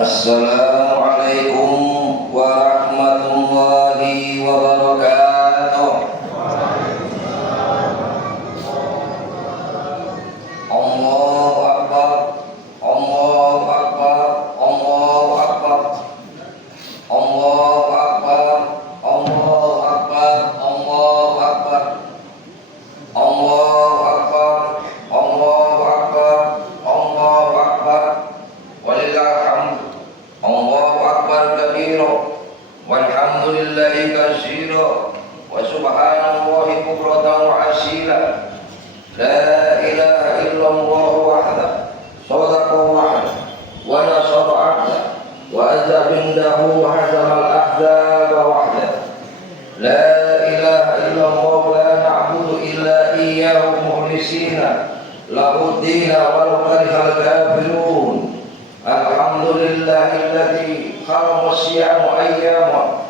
Assalamualaikum warahmatullahi wabarakatuh. Allahu Akbar, Allahu Akbar, Allahu Akbar, Allahu Akbar, Allahu Akbar, Allahu Akbar, Allahu Akbar, Allahu Akbar, Allahu Akbar, walillahil hamd. Allahu Akbar kabira walhamdulillahi katsira wa subhanallahi bukratan wa asila. La ilaha illallah wahdahu shadaqa wa'ada wa nasara 'abda wa azza bindahu wa hazamal ahzaba wahdahu. La ilaha illallah la na'budu illa iyyahu mukhlisina lahu ad-dina walau karihal kafirun. Alhamdulillahilladzi khalaqa siyama ayyama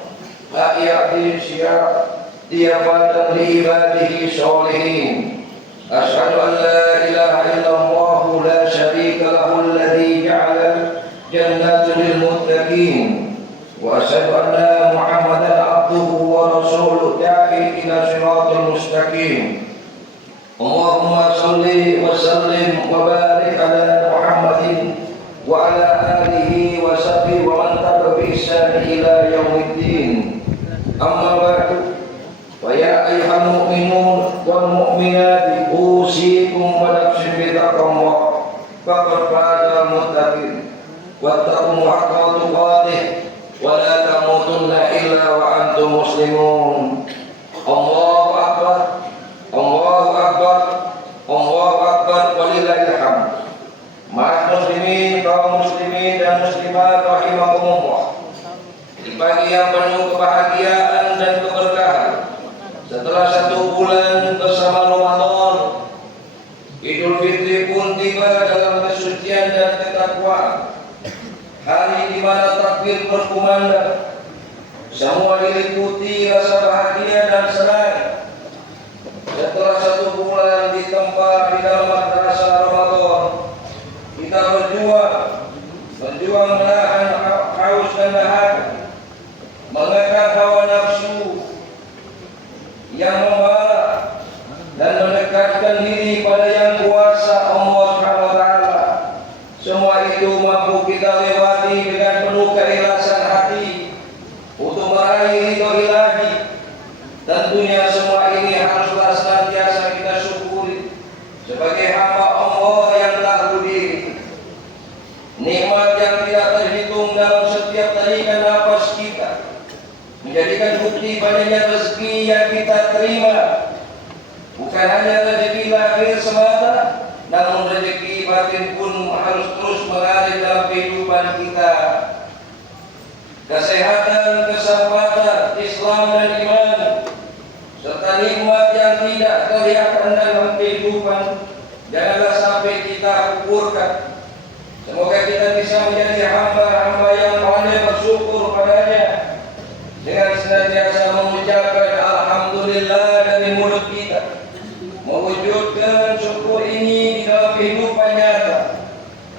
la ya'ti siyam diyafatan li ibadihi sholihin. Asyhadu an la ilaha illallah la syarika lahu alladzi ja'ala jannata lil muttaqin wa asyhadu anna Muhammadan abduhu wa rasuluhu da'i ila siratal mustaqim. Allahumma shalli wa sallim wa barik ala Muhammadin wa ala alihi wa sahbihi wa man tabi'a bi ihsan ila yaumiddin. Amma ba'du, wa ya ayyuhal mu'minun wal mu'minat usikum wa nafsi bi taqwa faqad faza muttaqin wattaqu haqqa tuqatih wa la tamutunna illa wa antum muslimun. Allahu akbar, Allahu akbar, Allahu akbar, walillahil hamd. Maaf muslimin, kaum muslimin dan muslimat rahimakumullah. Di pagi yang penuh kebahagiaan dan keberkahan, setelah 1 bulan bersama Ramadan, Idul Fitri pun tiba dalam kesucian dan ketakwaan. Hari di mana takbir berkumandang, semua diliputi rasa bahagia dan senang. Setelah 1 bulan ditempa di dalam madrasah Ramadan, kita berjuang menahan haus dan dahaga, mengekang hawa nafsu yang membara dan mendekatkan diri pada yang kuasa Allah Subhanahu wa taala. Semua itu mampu kita lewati dengan penuh keikhlasan hati untuk meraih ridho ilahi. Tentunya semua ini haruslah senantiasa kita syukuri sebagai hamba Allah yang tak budi. Nikmat yang tidak terhitung dalam setiap tarikan nafas kita menjadikan bukti padanya rezeki yang kita terima. Bukan hanya rezeki lahir semata, namun rezeki batin pun harus terus mengalir dalam kehidupan kita. Kesehatan, kesabaran, Islam dan iman, serta nikmat yang tidak kelihatan dalam kehidupan, janganlah sampai kita kuburkan. Semoga kita bisa menjadi hamba-hamba yang pandai bersyukur padanya dengan senantiasa mengucapkan alhamdulillah dari mulut kita, mewujudkan syukur ini di dalam kehidupan nyata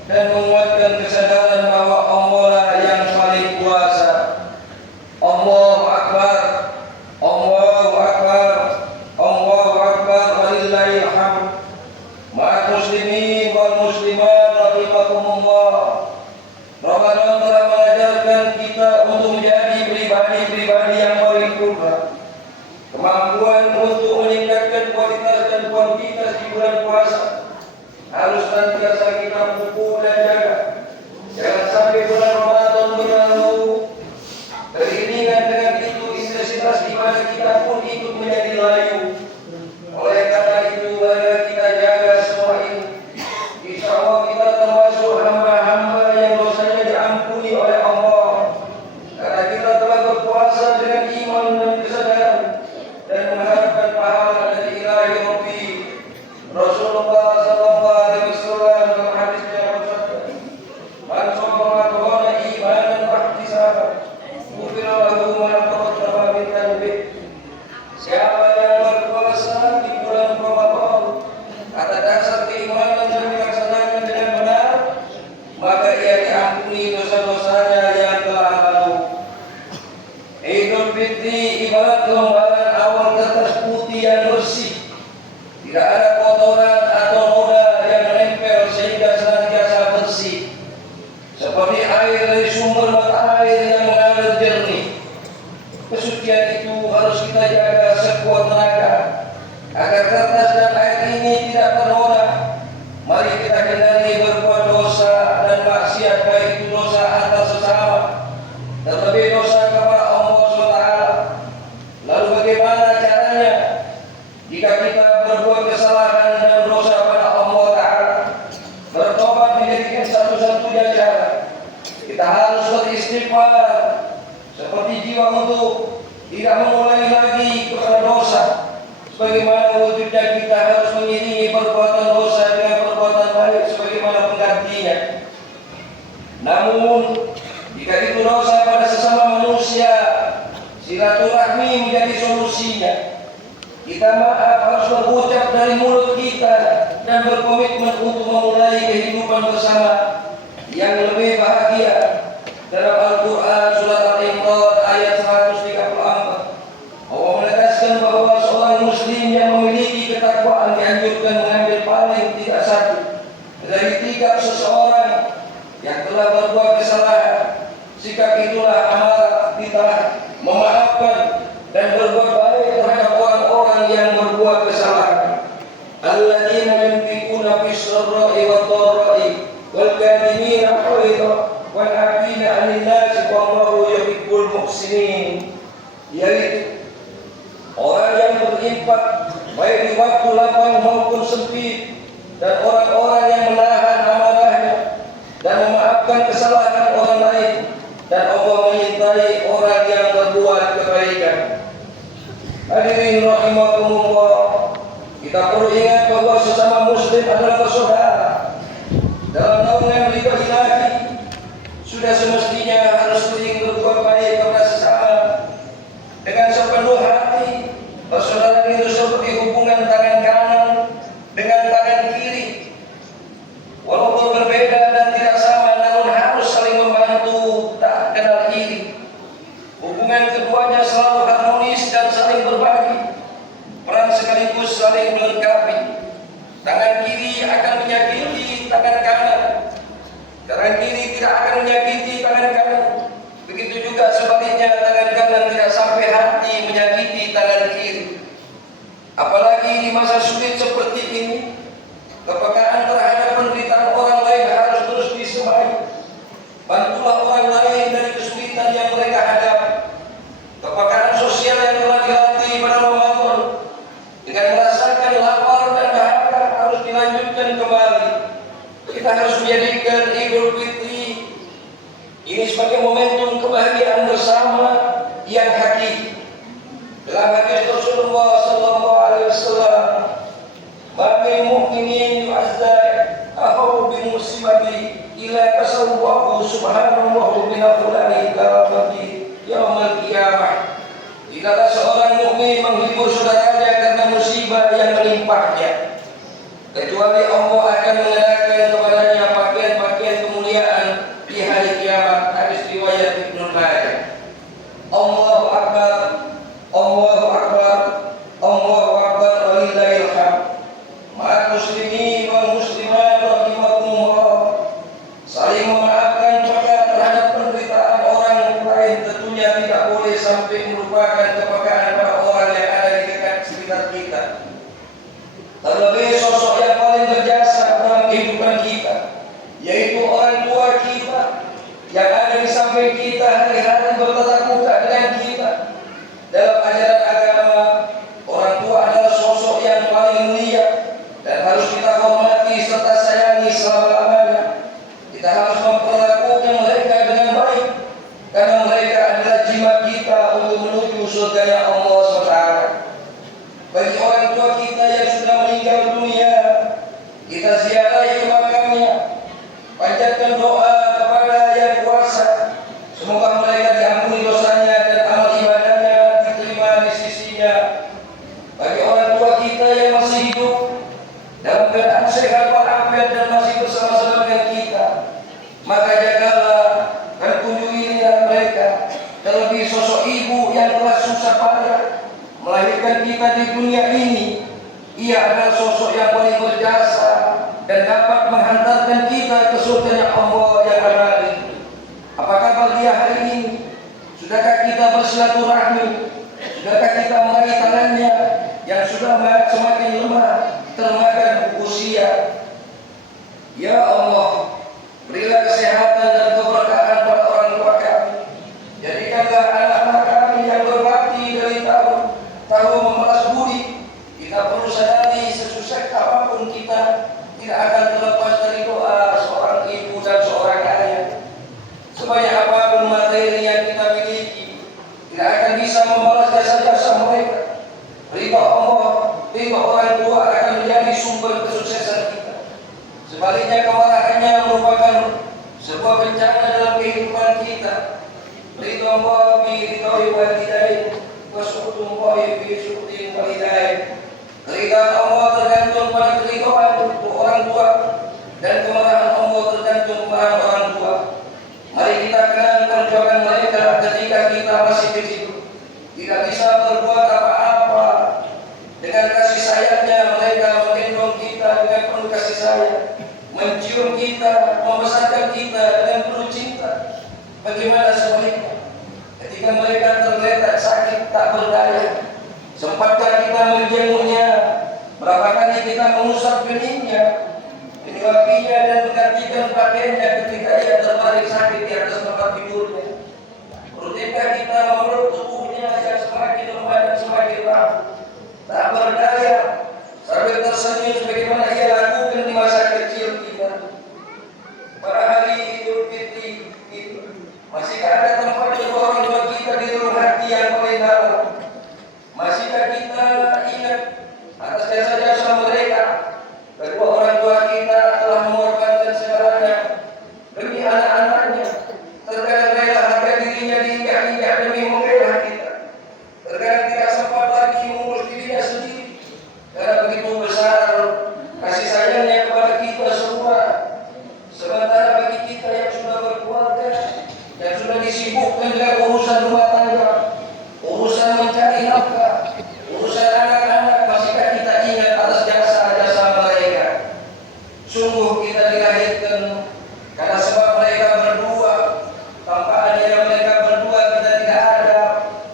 dan menguatkan kesadaran bahwa Allah lah yang paling kuasa. Allahu Akbar, Allahu Akbar, Allahu Akbar, walillahil hamd. Ma'al muslimin wal muslimat rahimakumullah. Ramadan telah mengajarkan kita untuk menjadi pribadi-pribadi yang paripurna. Kemampuan untuk meningkatkan kualitas dan kuantitas di bulan puasa harus senantiasa kita pupuk dan jaga. Jangan sampai bulan Ramadan berlalu beriringan dengan itu intensitas ibadah kita pun ikut menjadi layu. Oleh karena itu, mari kita jaga semua ini. Insya Allah kita termasuk hamba-hamba yang dosanya diampuni oleh Allah, karena beristighfar, seperti jiwa untuk tidak mengulangi lagi kepada dosa. Sebagaimana wujudnya kita harus mengiringi perbuatan dosa dengan perbuatan baik sebagaimana penggantinya. Namun jika itu dosa pada sesama manusia, silaturahmi menjadi solusinya. Kita maaf harus mengucap dari mulut kita dan berkomitmen untuk memulai kehidupan bersama yang lebih bahagia. Dalam Al-Quran surat Al-Imran ayat 134, Allah menegaskan bahwa seorang muslim yang memiliki ketakwaan dianjurkan mengambil paling tidak satu dari 3 seseorang yang telah berbuat kesalahan. Sikap itulah amarah kita memaafkan dan berbuat baik terhadap orang-orang yang berbuat kesalahan. Alladzina yunfiquna fis-sarra'i wad-dharra'i wal kadhimina al-ghaidha wal 'afina 'anil nas wallahu yuhibbul muhsinin. Yaitu orang yang berinfak baik di waktu lapang maupun sempit, dan orang-orang yang menahan amarahnya dan memaafkan kesalahan orang lain, dan Allah menyintai orang yang berbuat kebaikan. Hadirin rahimakumullah, kita perlu ingat bahwa sesama muslim adalah bersaudara. Dalam naungan ridha ilahi, sudah semestinya harus sering berbuat baik kepada sesama dengan sepenuh hati. Persaudaraan itu seperti hubungan tangan kanan dengan tangan kiri. Walaupun berbeda dan tidak sama, namun harus saling membantu, tak kenal iri. Hubungan keduanya selalu harmonis dan saling berbagi peran sekaligus saling melengkapi. Tangan kiri akan menyakiti tangan kanan, tangan kiri tidak akan menyakiti tangan kanan. Begitu juga sebaliknya, tangan kanan tidak sampai hati menyakiti tangan kiri. Apalagi di masa sulit seperti ini, kepekaan terhadap penderitaan orang lain harus terus disemai. Bantulah orang lain dari kesulitan yang mereka hadapi. Kepekaan sosial yang telah dilatih pada Ramadan dengan merasakan lapar dan dahaga harus dilanjutkan kembali. Kita harus menjadikan Idul Fitri ini sebagai momentum kebahagiaan bersama yang hakiki. Dalam hadis Rasulullah sallallahu alaihi wasallam, "Bagi mukminin yu'azzab ahu bil musibati ila kasawwahu subhanahu min al-fulani karamati yaumil qiyamah." Tidaklah seorang mukmin menghibur saudaranya karena musibah yang menimpanya, kecuali Allah akan mengenakan kepadanya pakaian-pakaian kemuliaan di hari kiamat. Hadis riwayat Ibnu Majah. Allahu Akbar, Allahu Akbar, Allahu Akbar, walillahil hamd. Ma'al muslimin wal muslimat rahimakumullah. Saling memaafkan terhadap penderitaan orang lain tentunya tidak boleh sampai merupakan kepekaan pada orang yang ada di dekat sekitar kita. Terlebih sosok yang paling berjasa dalam kehidupan kita, yaitu orang tua kita yang ada di samping kita, hari-hari bertatap muka dengan kita. Dalam ajaran agama, orang tua adalah sosok yang paling mulia dan harus kita hormati serta sayangi selama-lamanya. Kita harus memperlakukan mereka dengan baik karena mereka adalah jimat kita untuk menuju surganya Allah SWT. Bagi orang tua kita yang sudah meninggal dunia, kita ziarahi makamnya, panjatkan doa kepada Yang Kuasa, semoga mereka diampuni dosanya dan amal ibadahnya diterima di sisinya. Bagi orang tua kita yang masih hidup dalam keadaan sehat walafiat dan masih bersama-sama dengan kita, maka jagalah dan kunjungilah mereka. Terlebih sosok ibu yang telah susah payah melahirkan kita di dunia ini, ia adalah sosok yang paling berjasa dan dapat menghantarkan kita ke surganya Allah yang abadi. Apa kabar dia hari ini? Sudahkah kita bersilaturahmi? Sudahkah kita meraih tangannya yang sudah semakin lemah termakan usia? Ya Allah, berilah kesehatan dan keberkahan pada orang tua kami. Jadikanlah anak-anak kami yang berbakti dari tahu memeras budi. Kita perlu sadari sesusah apapun kita tidak akan terlepas dari doa seorang ibu dan seorang ayah. Sebanyak apapun membalas jasa-jasa mereka. Ridha Allah, ridha orang tua akan menjadi sumber kesuksesan kita. Sebaliknya kemarahannya merupakan sebuah bencana dalam kehidupan kita. Ridha Allah bi ridhoi walidain wa sukhtu Allah bi sukhti walidain. Ridha Allah tergantung pada keridhaan orang tua dan kemarahan Allah tergantung kemarahan orang tua. Mari kita kenang perjuangan mereka ketika kita masih kecil. Tidak bisa berbuat apa-apa. Dengan kasih sayangnya mereka menggendong kita dengan penuh kasih sayang, mencium kita, membesarkan kita dengan penuh cinta. Bagaimana sebaliknya? Ketika mereka tergeletak sakit tak berdaya, sempatkah kita menjenguknya? Berapa kali kita mengusap keningnya, menyuapinya dan menggantikan pakaiannya ketika ia terbaring sakit di atas tempat tidurnya? Rutinkan kita memeluk tubuhnya yang semakin lemah dan semakin rapuh, tak berdaya, sambil tersenyum sebagaimana ia lakukan di masa kecil kita? Pada hari Idul Fitri itu, masihkah ada tempat untuk orang tua kita di dalam hati yang paling dalam? Masihkah kita ingat atas jasa-jasa mereka? Kedua orang tua kita telah mengorbankan segalanya demi anak-anaknya. Terkadang rela harga dirinya diinjak-injak demi membela kita. Terkadang tidak sempat lagi mengurus dirinya sendiri karena begitu besar kasih sayangnya kepada kita semua. Sementara bagi kita yang sudah berkeluarga, yang sudah disibukkan dengan urusan rumah tangga, urusan mencari nafkah, urusan anak-anak, masihkah kita ingat atas jasa-jasa mereka? Sungguh kita dilahirkan karena sebab mereka berdua. Tanpa adanya mereka berdua kita tidak ada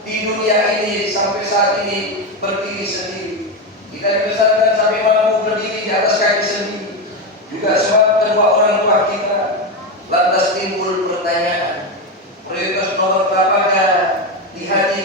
di dunia ini sampai saat ini berdiri sendiri. Kita dibesarkan sampai mampu berdiri di atas kaki sendiri. Juga sebab kedua orang tua kita. Lantas timbul pertanyaan, prioritas nomor berapakah di hati